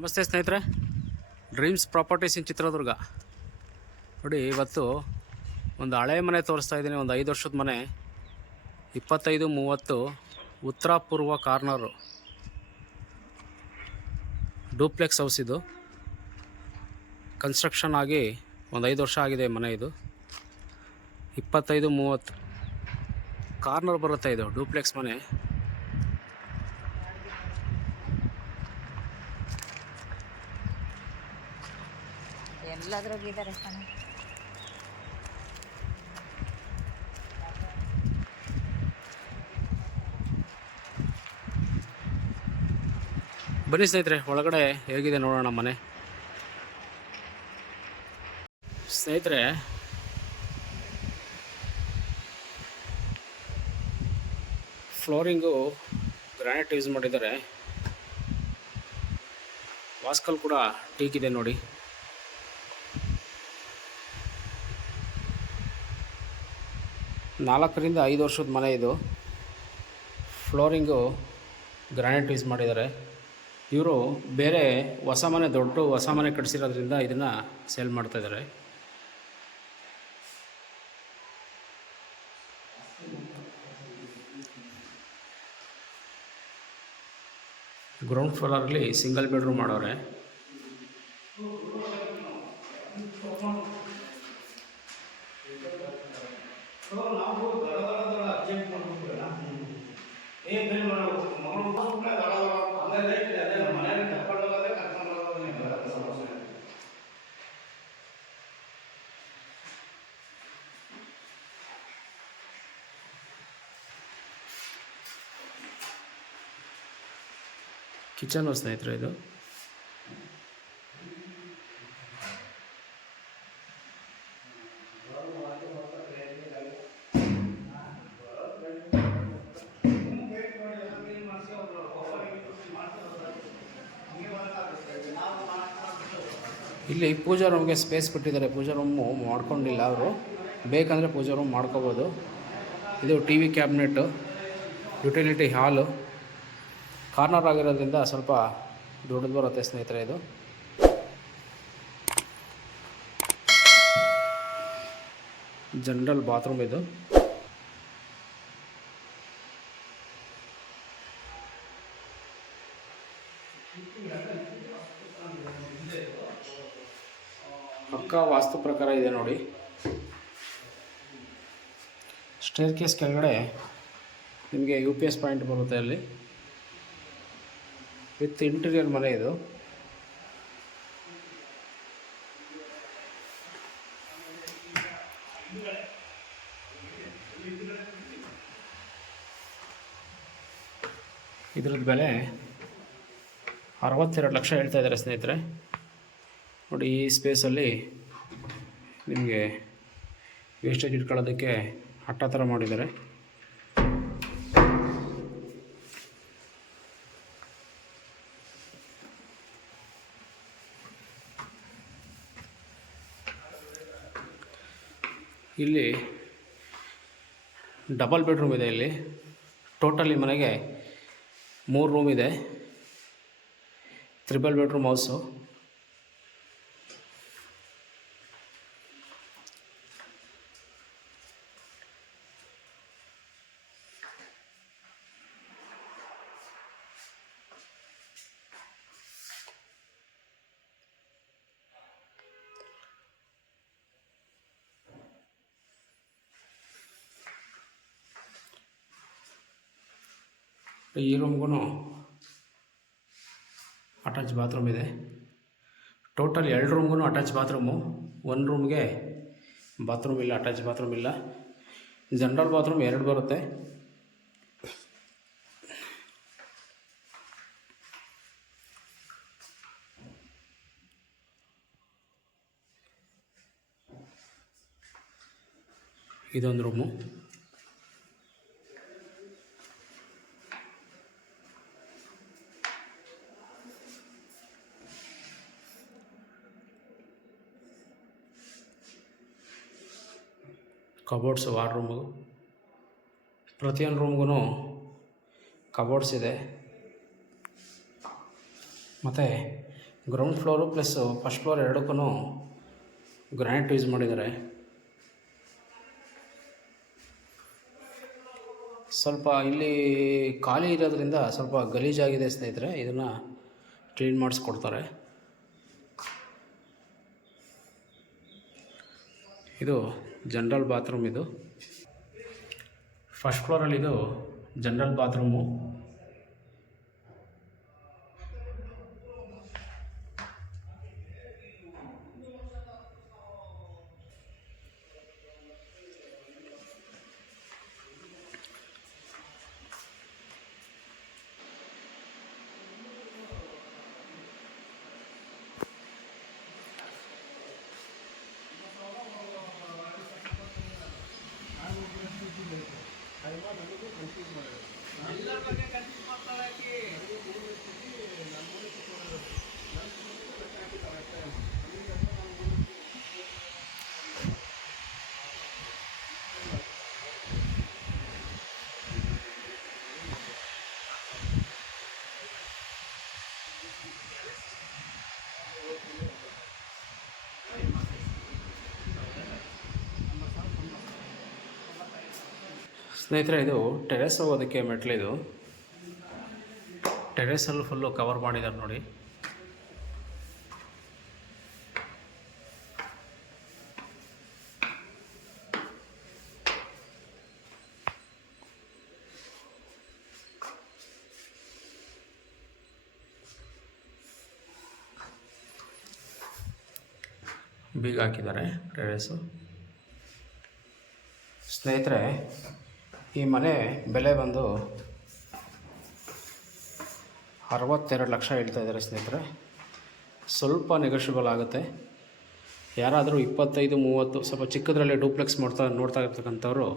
ನಮಸ್ತೆ ಸ್ನೇಹಿತರೆ, dreams properties ಇನ್ ಚಿತ್ರದುರ್ಗ. ನೋಡಿ, ಇವತ್ತು ಒಂದು ಹಳೆ ಮನೆ ತೋರಿಸ್ತಾ ಇದ್ದೀನಿ. ಒಂದು 5 ವರ್ಷದ ಮನೆ, 25-30 ಉತ್ತರ ಪೂರ್ವ ಕಾರ್ನರು ಡೂಪ್ಲೆಕ್ಸ್ ಹೌಸ್. ಇದು ಕನ್ಸ್ಟ್ರಕ್ಷನ್ ಆಗಿ ಒಂದು 5 ವರ್ಷ ಆಗಿದೆ ಮನೆ. ಇದು 25-30 ಕಾರ್ನರ್ ಬರುತ್ತೆ. ಇದು ಡೂಪ್ಲೆಕ್ಸ್ ಮನೆ. ಎಲ್ಲಾದ್ರಾಗಿದ್ದಾರೆ ಕಣ. ಬನ್ನಿ ಸ್ನೇಹಿತರೆ, ಒಳಗಡೆ ಹೇಗಿದೆ ನೋಡೋಣ ಮನೆ. ಸ್ನೇಹಿತರೆ, ಫ್ಲೋರಿಂಗು ಗ್ರಾನೈಟ್ ಯೂಸ್ ಮಾಡಿದ್ದಾರೆ. ವಾಸ್ಕಲ್ ಕೂಡ ಟೀಕ್ ಇದೆ ನೋಡಿ. ನಾಲ್ಕರಿಂದ 5 ವರ್ಷದ ಮನೆ ಇದು. ಫ್ಲೋರಿಂಗು ಗ್ರಾನೈಟ್ ಯೂಸ್ ಮಾಡಿದ್ದಾರೆ. ಇವರು ಬೇರೆ ಹೊಸ ಮನೆ, ದೊಡ್ಡ ಹೊಸ ಮನೆ ಕಟ್ಟಿಸಿರೋದ್ರಿಂದ ಇದನ್ನು ಸೇಲ್ ಮಾಡ್ತಾಯಿದ್ದಾರೆ. ಗ್ರೌಂಡ್ ಫ್ಲೋರಲ್ಲಿ ಸಿಂಗಲ್ ಬೆಡ್ರೂಮ್ ಮಾಡೋರೆ. ಕಿಚನು ಸ್ನೇಹಿತರೆ ಇದು. ಇಲ್ಲಿ ಪೂಜಾ ರೂಮ್ಗೆ ಸ್ಪೇಸ್ ಬಿಟ್ಟಿದ್ದಾರೆ. ಪೂಜಾ ರೂಮು ಮಾಡ್ಕೊಂಡಿಲ್ಲ ಅವರು, ಬೇಕಂದರೆ ಪೂಜಾ ರೂಮ್ ಮಾಡ್ಕೋಬೋದು. ಇದು ಟಿ ವಿ ಕ್ಯಾಬಿನೆಟ್ಟು, ಯುಟಿಲಿಟಿ ಹಾಲು. ಕಾರ್ನರ್ ಆಗಿರೋದ್ರಿಂದ ಸ್ವಲ್ಪ ದೊಡ್ಡದು ಬರುತ್ತೆ ಸ್ನೇಹಿತರೆ. ಇದು ಜನರಲ್ ಬಾತ್ರೂಮ್. ಇದು ಪಕ್ಕಾ ವಾಸ್ತು ಪ್ರಕಾರ ಇದೆ ನೋಡಿ. ಸ್ಟೇರ್ ಕೇಸ್ ಕೆಳಗಡೆ ನಿಮಗೆ UPS ಪಾಯಿಂಟ್ ಬರುತ್ತೆ ಅಲ್ಲಿ. ವಿತ್ ಇಂಟೀರಿಯರ್ ಮನೆ ಇದು. ಇದ್ರದ್ದು ಬೆಲೆ 62 ಲಕ್ಷ ಹೇಳ್ತಾ ಇದ್ದಾರೆ ಸ್ನೇಹಿತರೆ. ನೋಡಿ, ಈ ಸ್ಪೇಸಲ್ಲಿ ನಿಮಗೆ ವೇಸ್ಟೇಜ್ ಇಟ್ಕೊಳ್ಳೋದಕ್ಕೆ ಹಟ್ಟ ಥರ ಮಾಡಿದ್ದಾರೆ. ಇಲ್ಲಿ ಡಬಲ್ ಬೆಡ್ರೂಮ್ ಇದೆ. ಇಲ್ಲಿ ಟೋಟಲಿ ಮನೆಗೆ 3 ರೂಮ್ ಇದೆ. Triple bedroom house. ಈ ರೂಮ್ಗೂ ಅಟ್ಯಾಚ್ ಬಾತ್ರೂಮ್ ಇದೆ. ಟೋಟಲ್ 2 ರೂಮ್ಗೂ ಅಟ್ಯಾಚ್ ಬಾತ್ರೂಮು. 1 ರೂಮ್ಗೆ ಬಾತ್ರೂಮ್ ಇಲ್ಲ, ಅಟ್ಯಾಚ್ ಬಾತ್ರೂಮ್ ಇಲ್ಲ. ಜನರಲ್ ಬಾತ್ರೂಮ್ 2 ಬರುತ್ತೆ. ಇದೊಂದು ರೂಮು. ಕಬೋರ್ಡ್ಸು ವಾರ್ಡ್ರೂಮು. ಪ್ರತಿಯೊಂದು ರೂಮ್ಗೂ ಕಬೋರ್ಡ್ಸ್ ಇದೆ. ಮತ್ತು ground floor plus first floor ಎರಡಕ್ಕೂ ಗ್ರಾನೈಟ್ ಯೂಸ್ ಮಾಡಿದ್ದಾರೆ. ಸ್ವಲ್ಪ ಇಲ್ಲಿ ಖಾಲಿ ಇರೋದ್ರಿಂದ ಸ್ವಲ್ಪ ಗಲೀಜಾಗಿದೆ ಸ್ನೇಹಿತರೆ, ಇದನ್ನು ಕ್ಲೀನ್ ಮಾಡಿಸ್ಕೊಡ್ತಾರೆ. ಇದು ಜನರಲ್ ಬಾತ್ರೂಮ್. ಇದು ಫಸ್ಟ್ ಫ್ಲೋರಲ್ಲಿದು ಜನರಲ್ ಬಾತ್ರೂಮು. ಸ್ನೇಹಿತರೆ, ಇದು ಟೆರೆಸ್ ಹೋಗೋದಕ್ಕೆ ಮೆಟ್ಲಿದು. ಟೆರೆಸಲ್ಲಿ ಫುಲ್ಲು ಕವರ್ ಮಾಡಿದ್ದಾರೆ ನೋಡಿ. ಬೀಗ ಹಾಕಿದ್ದಾರೆ ಟೆರೆಸು. ಸ್ನೇಹಿತರೆ, ಈ ಮನೆ ಬೆಲೆ ಬಂದು 62 ಲಕ್ಷ ಹೇಳ್ತಾ ಇದ್ದಾರೆ ಸ್ನೇಹಿತರೆ. ಸ್ವಲ್ಪ ನೆಗೋಷಿಯಬಲ್ ಆಗುತ್ತೆ. ಯಾರಾದರೂ 25-30 ಸ್ವಲ್ಪ ಚಿಕ್ಕದ್ರಲ್ಲಿ ಡೂಪ್ಲೆಕ್ಸ್ ನೋಡ್ತಾ ಇರ್ತಕ್ಕಂಥವ್ರು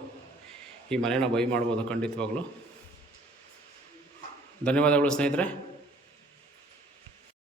ಈ ಮನೇನ ಬೈ ಮಾಡ್ಬೋದು ಖಂಡಿತವಾಗ್ಲೂ. ಧನ್ಯವಾದಗಳು ಸ್ನೇಹಿತರೆ.